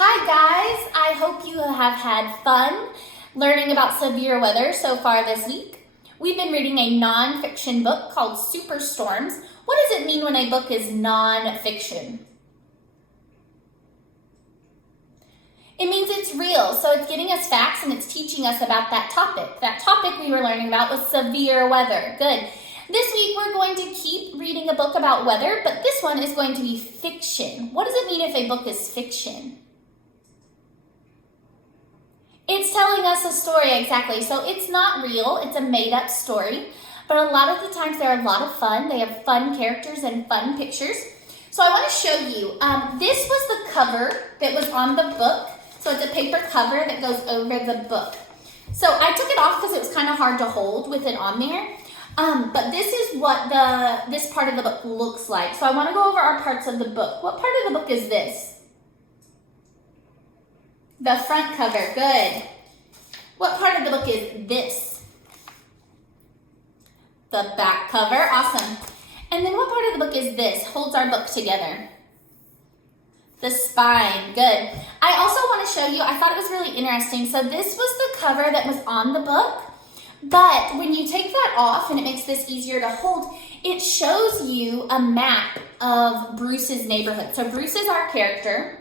Hi guys, I hope you have had fun learning about severe weather so far this week. We've been reading a non-fiction book called Superstorms. What does it mean when a book is non-fiction? It means it's real, so it's giving us facts and it's teaching us about that topic. That topic we were learning about was severe weather. Good. This week we're going to keep reading a book about weather, but this one is going to be fiction. What does it mean if a book is fiction? It's telling us a story, exactly. So it's not real, it's a made-up story, but a lot of the times they're a lot of fun. They have fun characters and fun pictures. So I want to show you, this was the cover that was on the book. So it's a paper cover that goes over the book. So I took it off because it was kind of hard to hold with it on there. But this is what this part of the book looks like. So I want to go over our parts of the book. What part of the book is this? The front cover, good. What part of the book is this? The back cover, awesome. And then what part of the book is this? Holds our book together. The spine, good. I also want to show you, I thought it was really interesting. So this was the cover that was on the book, but when you take that off and it makes this easier to hold, it shows you a map of Bruce's neighborhood. So Bruce is our character,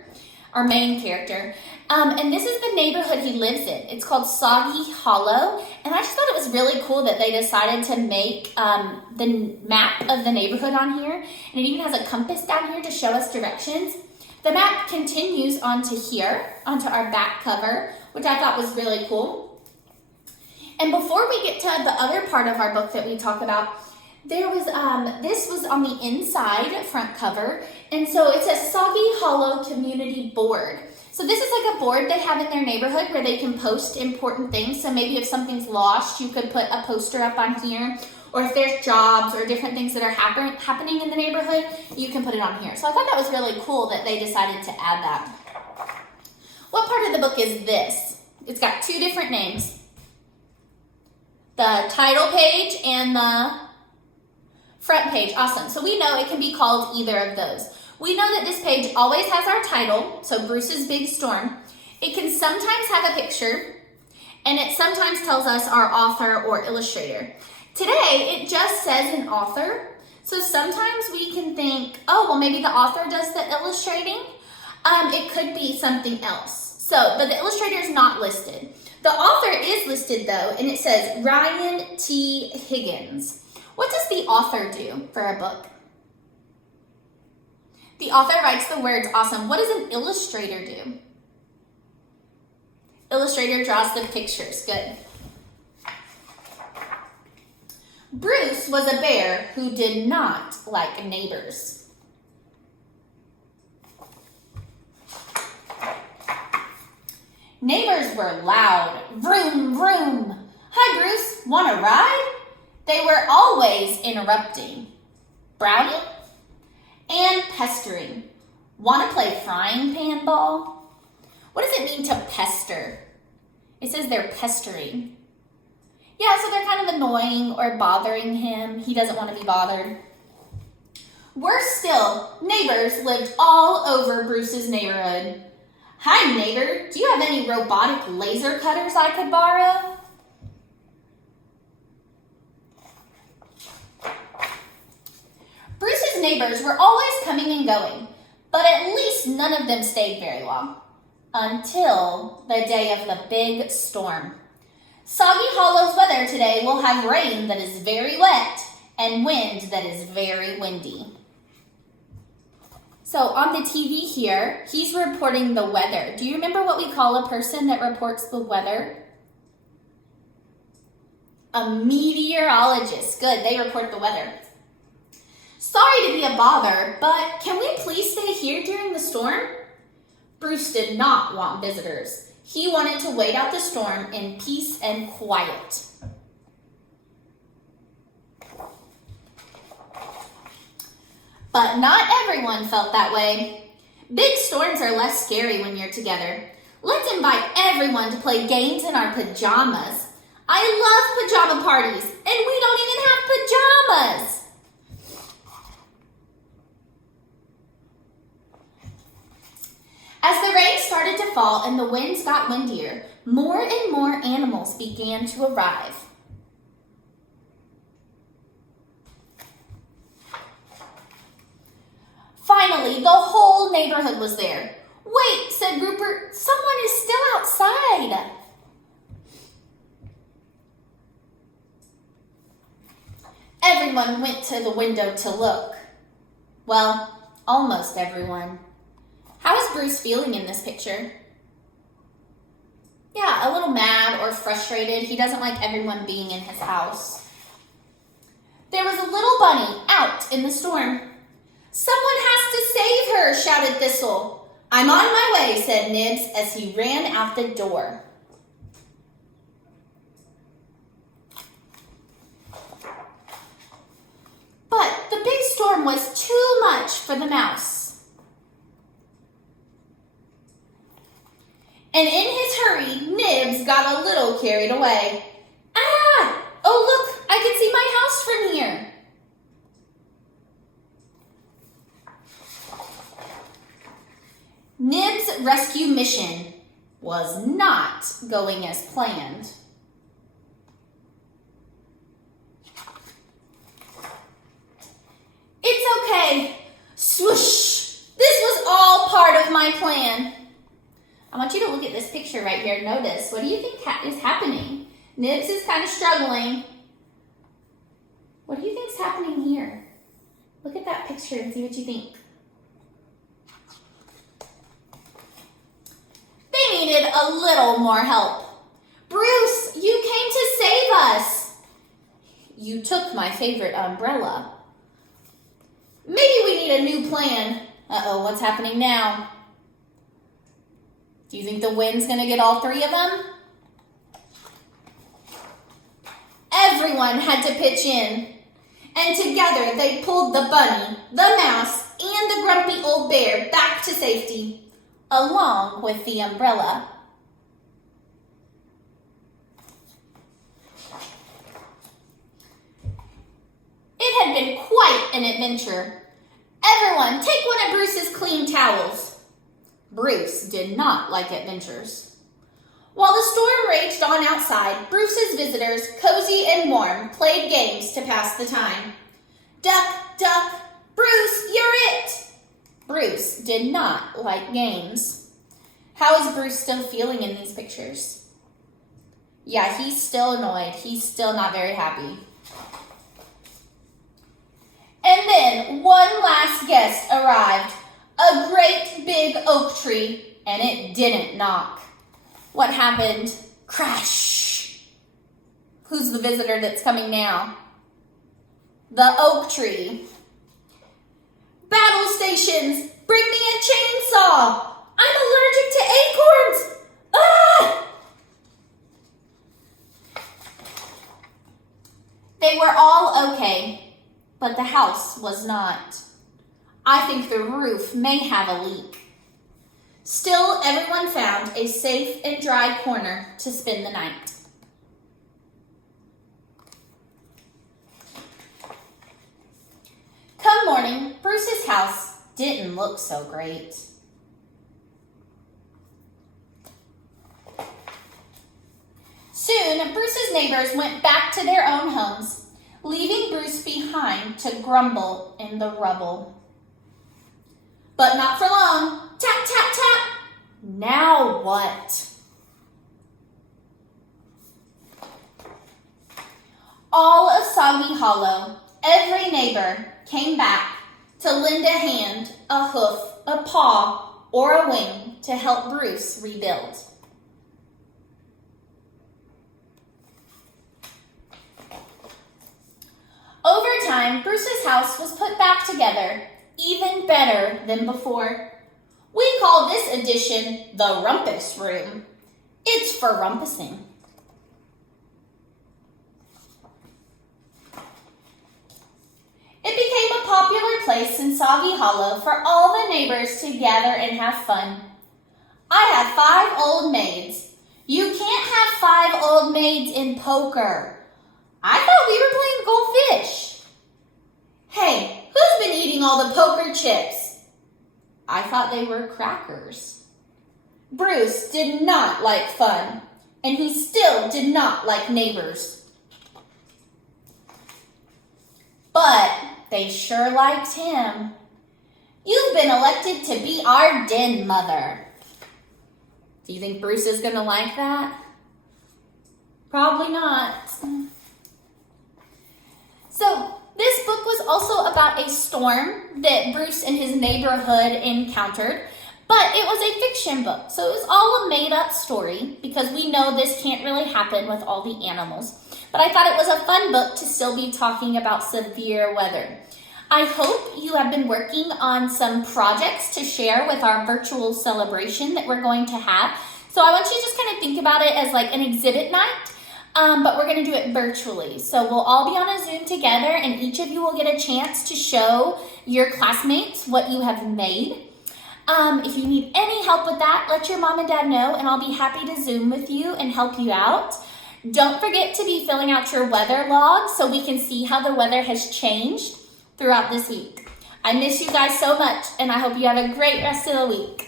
our main character, and this is the neighborhood he lives in. It's called Soggy Hollow, and I just thought it was really cool that they decided to make the map of the neighborhood on here, and it even has a compass down here to show us directions. The map continues onto here, onto our back cover, which I thought was really cool. And before we get to the other part of our book that we talk about, there was this was on the inside front cover, and so it says Soggy Hollow Community Board. So this is like a board they have in their neighborhood where they can post important things. So maybe if something's lost, you could put a poster up on here, or if there's jobs or different things that are happening in the neighborhood, you can put it on here. So I thought that was really cool that they decided to add that. What part of the book is this? It's got two different names. The title page and the front page, awesome. So we know it can be called either of those. We know that this page always has our title, so Bruce's Big Storm. It can sometimes have a picture, and it sometimes tells us our author or illustrator. Today, it just says an author, so sometimes we can think, oh, well, maybe the author does the illustrating. It could be something else. So, but the illustrator is not listed. The author is listed, though, and it says Ryan T. Higgins. What does the author do for a book? The author writes the words, awesome. What does an illustrator do? Illustrator draws the pictures, good. Bruce was a bear who did not like neighbors. Neighbors were loud. Vroom, vroom. Hi, Bruce. Want a ride? They were always interrupting. Brownie? And pestering. Want to play frying pan ball? What does it mean to pester? It says they're pestering. Yeah, so they're kind of annoying or bothering him. He doesn't want to be bothered. Worse still, neighbors lived all over Bruce's neighborhood. Hi, neighbor. Do you have any robotic laser cutters I could borrow? Bruce's neighbors were always coming and going, but at least none of them stayed very long. Until the day of the big storm. Soggy Hollow's weather today will have rain that is very wet and wind that is very windy. So on the TV here, he's reporting the weather. Do you remember what we call a person that reports the weather? A meteorologist. Good, they report the weather. Sorry to be a bother, but can we please stay here during the storm? Bruce did not want visitors. He wanted to wait out the storm in peace and quiet. But not everyone felt that way. Big storms are less scary when you're together. Let's invite everyone to play games in our pajamas. I love pajama parties, and we don't even have pajamas. As the rain started started to fall and the winds got windier, more and more animals began to arrive. Finally, the whole neighborhood was there. "Wait," said Rupert, "someone is still outside." Everyone went to the window to look. Well, almost everyone. How is Bruce feeling in this picture? Yeah, a little mad or frustrated. He doesn't like everyone being in his house. There was a little bunny out in the storm. "Someone has to save her," shouted Thistle. "I'm on my way," said Nibs as he ran out the door. But the big storm was too much for the mouse. And in his hurry, Nibs got a little carried away. "Ah! Oh, look, I can see my house from here." Nibs' rescue mission was not going as planned. "It's okay. Swoosh! This was all part of my plan." I want you to look at this picture right here. Notice, what do you think is happening? Nibs is kind of struggling. What do you think is happening here? Look at that picture and see what you think. They needed a little more help. "Bruce, you came to save us." "You took my favorite umbrella." "Maybe we need a new plan." Uh-oh, what's happening now? Do you think the wind's going to get all three of them? Everyone had to pitch in. And together they pulled the bunny, the mouse, and the grumpy old bear back to safety, along with the umbrella. It had been quite an adventure. "Everyone, take one of Bruce's clean towels." Bruce did not like adventures. While the storm raged on outside, Bruce's visitors, cozy and warm, played games to pass the time. "Duck, duck, Bruce, you're it!" Bruce did not like games. How is Bruce still feeling in these pictures? Yeah, he's still annoyed. He's still not very happy. And then one last guest arrived, a great big oak tree, and it didn't knock. What happened? Crash! Who's the visitor that's coming now? The oak tree. "Battle stations, bring me a chainsaw! I'm allergic to acorns! Ah!" They were all okay, but the house was not. I think the roof may have a leak. Still, everyone found a safe and dry corner to spend the night. Come morning, Bruce's house didn't look so great. Soon, Bruce's neighbors went back to their own homes, leaving Bruce behind to grumble in the rubble. But not for long. Tap, tap, tap. Now what? All of Soggy Hollow, every neighbor came back to lend a hand, a hoof, a paw, or a wing to help Bruce rebuild. Over time, Bruce's house was put back together, even better than before. We call this addition the Rumpus Room. It's for rumpusing. It became a popular place in Soggy Hollow for all the neighbors to gather and have fun. I have 5 old maids. You can't have 5 old maids in poker. I thought we were playing goldfish. Hey, who's been eating all the poker chips? I thought they were crackers. Bruce did not like fun, and he still did not like neighbors. But they sure liked him. You've been elected to be our den mother. Do you think Bruce is gonna like that? Probably not. So this book was also about a storm that Bruce and his neighborhood encountered, but it was a fiction book. So it was all a made up story because we know this can't really happen with all the animals. But I thought it was a fun book to still be talking about severe weather. I hope you have been working on some projects to share with our virtual celebration that we're going to have. So I want you to just kind of think about it as like an exhibit night, but we're going to do it virtually. So we'll all be on a Zoom together, and each of you will get a chance to show your classmates what you have made. If you need any help with that, let your mom and dad know, and I'll be happy to Zoom with you and help you out. Don't forget to be filling out your weather log so we can see how the weather has changed throughout this week. I miss you guys so much, and I hope you have a great rest of the week.